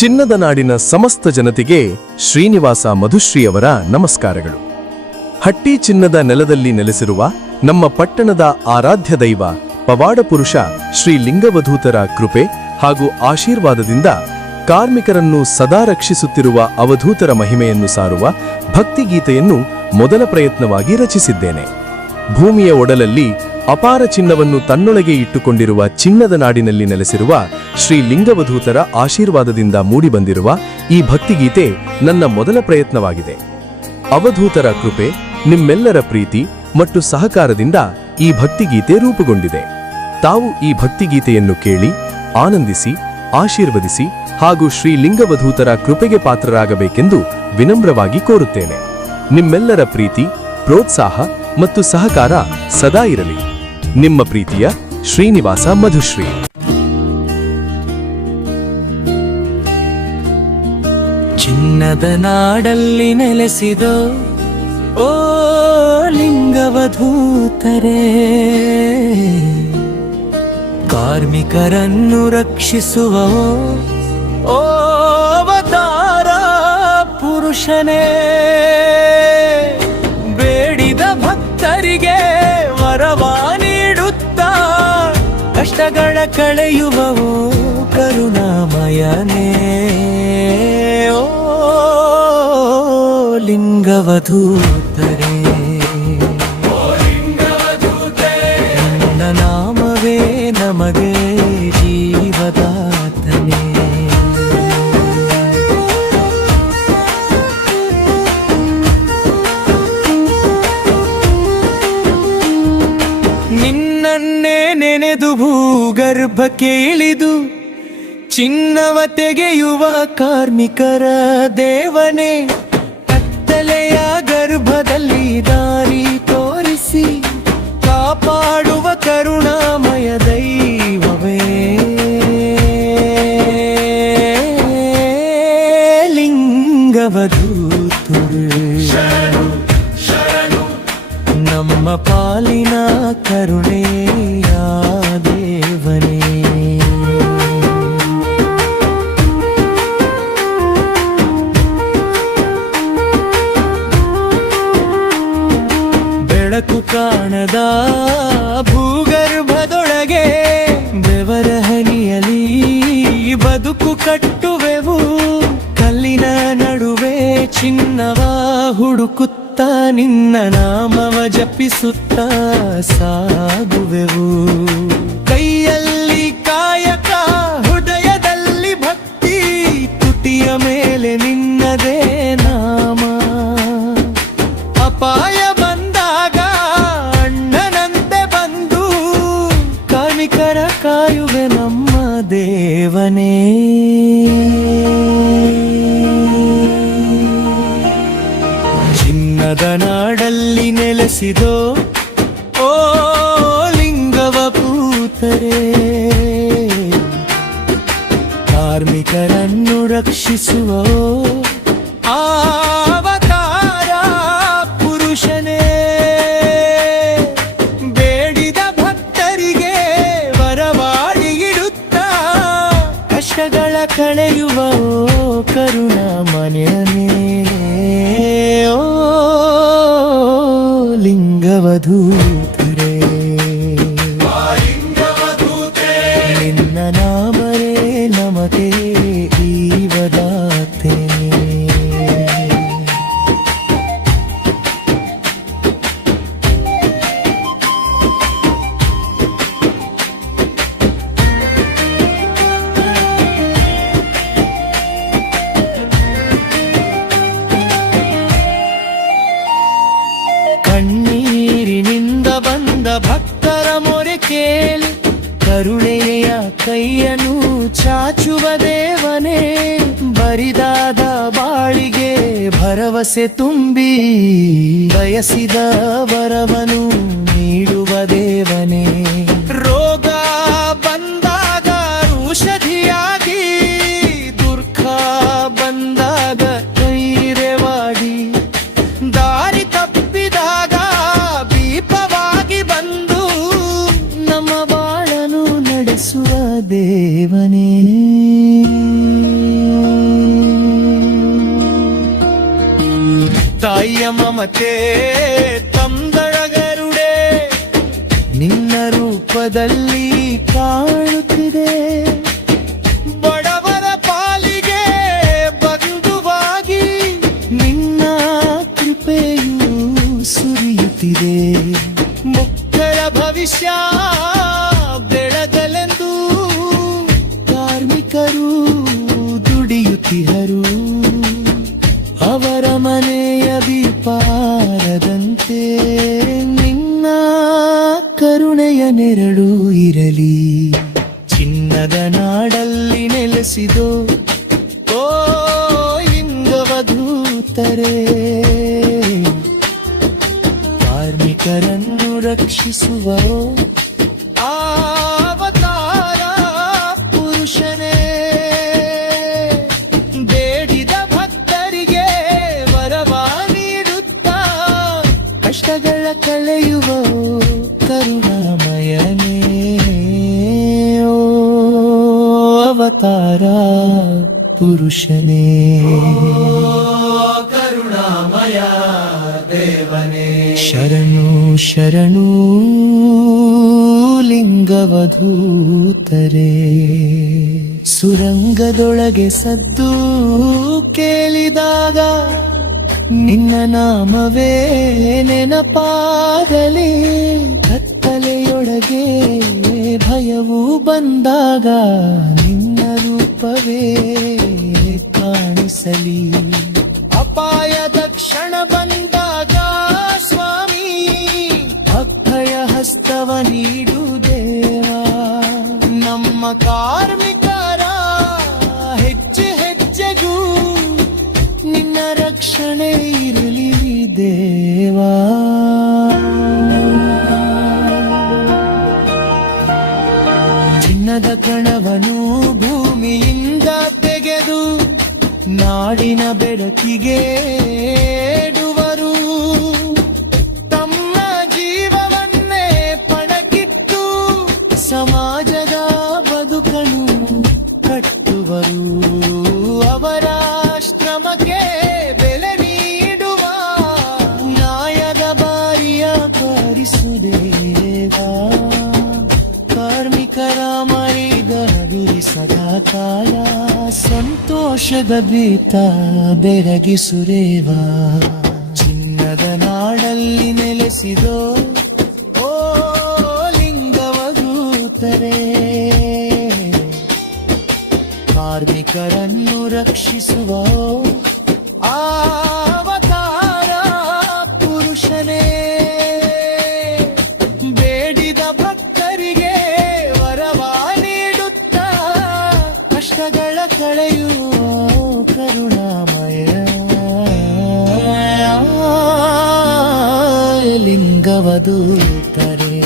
ಚಿನ್ನದ ನಾಡಿನ ಸಮಸ್ತ ಜನತೆಗೆ ಶ್ರೀನಿವಾಸ ಮಧುಶ್ರೀಯವರ ನಮಸ್ಕಾರಗಳು. ಹಟ್ಟಿ ಚಿನ್ನದ ನೆಲದಲ್ಲಿ ನೆಲೆಸಿರುವ ನಮ್ಮ ಪಟ್ಟಣದ ಆರಾಧ್ಯ ದೈವ ಪವಾಡ ಪುರುಷ ಶ್ರೀ ಲಿಂಗವಧೂತರ ಕೃಪೆ ಹಾಗೂ ಆಶೀರ್ವಾದದಿಂದ ಕಾರ್ಮಿಕರನ್ನು ಸದಾ ರಕ್ಷಿಸುತ್ತಿರುವ ಅವಧೂತರ ಮಹಿಮೆಯನ್ನು ಸಾರುವ ಭಕ್ತಿಗೀತೆಯನ್ನು ಮೊದಲ ಪ್ರಯತ್ನವಾಗಿ ರಚಿಸಿದ್ದೇನೆ. ಭೂಮಿಯ ಒಡಲಲ್ಲಿ ಅಪಾರ ಚಿನ್ನವನ್ನು ತನ್ನೊಳಗೆ ಇಟ್ಟುಕೊಂಡಿರುವ ಚಿನ್ನದ ನಾಡಿನಲ್ಲಿ ನೆಲೆಸಿರುವ ಶ್ರೀ ಲಿಂಗವಧೂತರ ಆಶೀರ್ವಾದದಿಂದ ಮೂಡಿಬಂದಿರುವ ಈ ಭಕ್ತಿಗೀತೆ ನನ್ನ ಮೊದಲ ಪ್ರಯತ್ನವಾಗಿದೆ. ಅವಧೂತರ ಕೃಪೆ, ನಿಮ್ಮೆಲ್ಲರ ಪ್ರೀತಿ ಮತ್ತು ಸಹಕಾರದಿಂದ ಈ ಭಕ್ತಿಗೀತೆ ರೂಪುಗೊಂಡಿದೆ. ತಾವು ಈ ಭಕ್ತಿಗೀತೆಯನ್ನು ಕೇಳಿ ಆನಂದಿಸಿ, ಆಶೀರ್ವದಿಸಿ ಹಾಗೂ ಶ್ರೀ ಲಿಂಗವಧೂತರ ಕೃಪೆಗೆ ಪಾತ್ರರಾಗಬೇಕೆಂದು ವಿನಮ್ರವಾಗಿ ಕೋರುತ್ತೇನೆ. ನಿಮ್ಮೆಲ್ಲರ ಪ್ರೀತಿ, ಪ್ರೋತ್ಸಾಹ ಮತ್ತು ಸಹಕಾರ ಸದಾ ಇರಲಿ. ನಿಮ್ಮ ಪ್ರೀತಿಯ ಶ್ರೀನಿವಾಸ ಮಧುಶ್ರೀ. ಚಿನ್ನದ ನಾಡಲ್ಲಿ ನೆಲೆಸಿದೋ ಓ ಲಿಂಗವಧೂತರೇ, ಕಾರ್ಮಿಕರನ್ನು ರಕ್ಷಿಸುವ ಓ ಅವತಾರ ಪುರುಷನೇ, ಬೇಡಿದ ಭಕ್ತರಿಗೆ ವರವ ನೀಡುತ್ತಾ ಕಷ್ಟಗಳ ಕಳೆಯುವವೋ ಕರುಣಾಮಯನೇ. ಓ ಲಿಂಗವಧೂತರೇ, ನಿನ್ನ ನಾಮವೇ ನಮಗೆ ಜೀವದಾತನೇ. ನಿನ್ನನ್ನೇ ನೆನೆದು ಭೂಗರ್ಭಕ್ಕೆ ಇಳಿದು ಚಿನ್ನವ ತೆಗೆಯುವ ಕಾರ್ಮಿಕರ ದೇವನೇ, ಕತ್ತಲೆಯ ಗರ್ಭದಲ್ಲಿ ದಾರಿ ತೋರಿಸಿ ಕಾಪಾಡುವ ಕರುಣಾಮಯ ದೈವವೇ. ಲಿಂಗವಧೂತರೇ, ನಮ್ಮ ಪಾಲಿನ ಕರುಣೆಯ ದೇವನೇ. ಬೆಳಕು ಕಾಣದ ಭೂಗರ್ಭದೊಳಗೆ ಬೆವರ ಹನಿಯಲಿ ಬದುಕು ಕಟ್ಟುವೆವು, ಕಲ್ಲಿನ ನಡುವೆ ಚಿನ್ನವ ಹುಡುಕುತ್ತ ನಿನ್ನ ನಾಮವ ಜಪಿಸುತ್ತ ಸಾಗುವೆವು. ಕೈಯಲ್ಲಿ ಕಾಯಕ, ಹೃದಯದಲ್ಲಿ ಭಕ್ತಿ, ತುಟಿಯ ಮೇಲೆ ನಿನ್ನದೇ ನಾಮ. ಅಪಾಯ ಬಂದಾಗ ಅಣ್ಣನಂತೆ ಬಂದು ಕಾರ್ಮಿಕರ ಕಾಯುವೆ ನಮ್ಮ ದೇವನೇ. ಚಿನ್ನದ ನಾಡಲ್ಲಿ ನೆಲೆಸಿದೋ ಓ ಲಿಂಗವಧೂತರೇ, ಕಾರ್ಮಿಕರನ್ನು ರಕ್ಷಿಸುವ ಅವತಾರ ಪುರುಷನೇ, ಬೇಡಿದ ಭಕ್ತರಿಗೆ ವರವಾಡಿ ಇಡುತ್ತಾ ಕಷ್ಟಗಳ ಕಳೆಯುವ ಕರುಣಾಮಯನೇ. ಓ ಲಿಂಗವಧೂತರೇ, ನಿನ್ನ ನಾಮರೇ ನಮಗೆ ಜೀವದಾತೆ. ಕಣ್ಣೀರಿನಿಂದ ಬಂದ ಭಕ್ತರ ಮೊರೆ ಕೇಳಿ ಕರುಣೆಯ ಕೈಯನ್ನು ಚಾಚುವ ದೇವನೇ, ಬರಿದಾದ ಬಾಳಿಗೆ ಭರವಸೆ ತುಂಬಿ ಬಯಸಿದ ವರವನು ನೀಡುವ ದೇವನೇ. ರೋಗ ಬಂದಾಗ ಔಷಧಿಯಾಗಿ, ದುರ್ಖ ಬಂದಾಗ ಧೈರ್ಯವಾಗಿ, ದಾರಿ ತಪ್ಪಿದಾಗ ದೀಪವಾಗಿ ಬಂದು ನಮ್ಮ ಬಾಳನು ನಡೆಸುವ ದೇವನೇ. ಕೈಯ ಮಮತೆ ತಂದಳಗರುಡೆ ನಿನ್ನ ರೂಪದಲ್ಲಿ ಕಾಣುತ್ತಿದೆ ಬಡವರ ಪಾಲಿಗೆ ಬಂಧುವಾಗಿ ನಿನ್ನ ಕೃಪೆಯು ಸುರಿಯುತ್ತಿದೆ ಮುಕ್ತರ ಭವಿಷ್ಯ ಬೆಳಗಲೆಂದು ಕಾರ್ಮಿಕರು ದುಡಿಯುತ್ತಿಹರು ಅವರ ಮನೆಯ ದೀಪಾರದಂತೆ ನಿನ್ನ ಕರುಣೆಯ ನೆರಳು ಇರಲಿ ಚಿನ್ನದ ನಾಡಲ್ಲಿ ನೆಲೆಸಿದೋ ಓ ಲಿಂಗವಧೂತರೇ ಕಾರ್ಮಿಕರನ್ನು ರಕ್ಷಿಸುವ ಅವತಾರ ಪುರುಷನೇ ಬೇಡಿದ ಭಕ್ತರಿಗೆ ವರವ ನೀಡುತ್ತಾ ಕಷ್ಟಗಳ ಕಳೆಯುವ ಕರುಣಾಮಯನೇ ಓ ಅವತಾರ ಪುರುಷನೇ ಕರುಣಾಮಯ ದೇವನೇ ಶರಣು ಶರಣು ಲಿಂಗವಧೂತರೇ ಸುರಂಗದೊಳಗೆ ಸದ್ದು ಕೇಳಿದಾಗ ನಿನ್ನ ನಾಮವೇ ನೆನಪಾಗಲಿ ಕತ್ತಲೆಯೊಳಗೆ ಭಯವು ಬಂದಾಗ ನಿನ್ನ ರೂಪವೇ ಕಾಣಿಸಲಿ ಅಪಾಯದ ಕ್ಷಣ ಬಂದಾಗ ಸ್ವಾಮಿ ಅಕ್ಷಯ ಹಸ್ತವ ನೀಡು ದೇವಾ ನಮ್ಮ ಕಾರ್ಮಿಕರ ಹೆಜ್ಜೆ ಹೆಜ್ಜೆಗೂ ನಿನ್ನ ರಕ್ಷಣೆ ಇರಲಿ ದೇವಾ ಚಿನ್ನದ ಕಣವನು ಭೂಮಿಯಿಂದ ತೆಗೆದು ನಾಡಿನ ಬೆಳಕಿಗೆ ಇಡುವರು ತಮ್ಮ ಜೀವವನ್ನೇ ಪಣಕ್ಕಿಟ್ಟು ಸಮಾಜದ ಬದುಕನು ಕಟ್ಟುವರು ಅವರ ಶ್ರಮಕ್ಕೆ ಬೆಲೆ ನೀಡುವ ನ್ಯಾಯದ ಬಾರಿಯ ಪರಿಸುದೇವಾ ಕಾರ್ಮಿಕರ ಮೈದ ಹರಿರಿ ಸದಾ ಕಾಲ ಸಂತೋಷದ ಗೀತ ಬೆರಗಿಸುರೇವಾ ಚಿನ್ನದ ನಾಡಲ್ಲಿ ನೆಲೆಸಿದೋ ಓ ಲಿಂಗವಧೂತರೇ ಕಾರ್ಮಿಕರನ್ನು ರಕ್ಷಿಸುವ ಅವತಾರ ಪುರುಷನೇ ಬೇಡಿದ ಭಕ್ತರಿಗೆ ವರವ ನೀಡುತ್ತಾ ಕಷ್ಟಗಳ ಕಳೆಯುವ ಕರುಣಾಮಯ ಲಿಂಗವಧೂತರೇ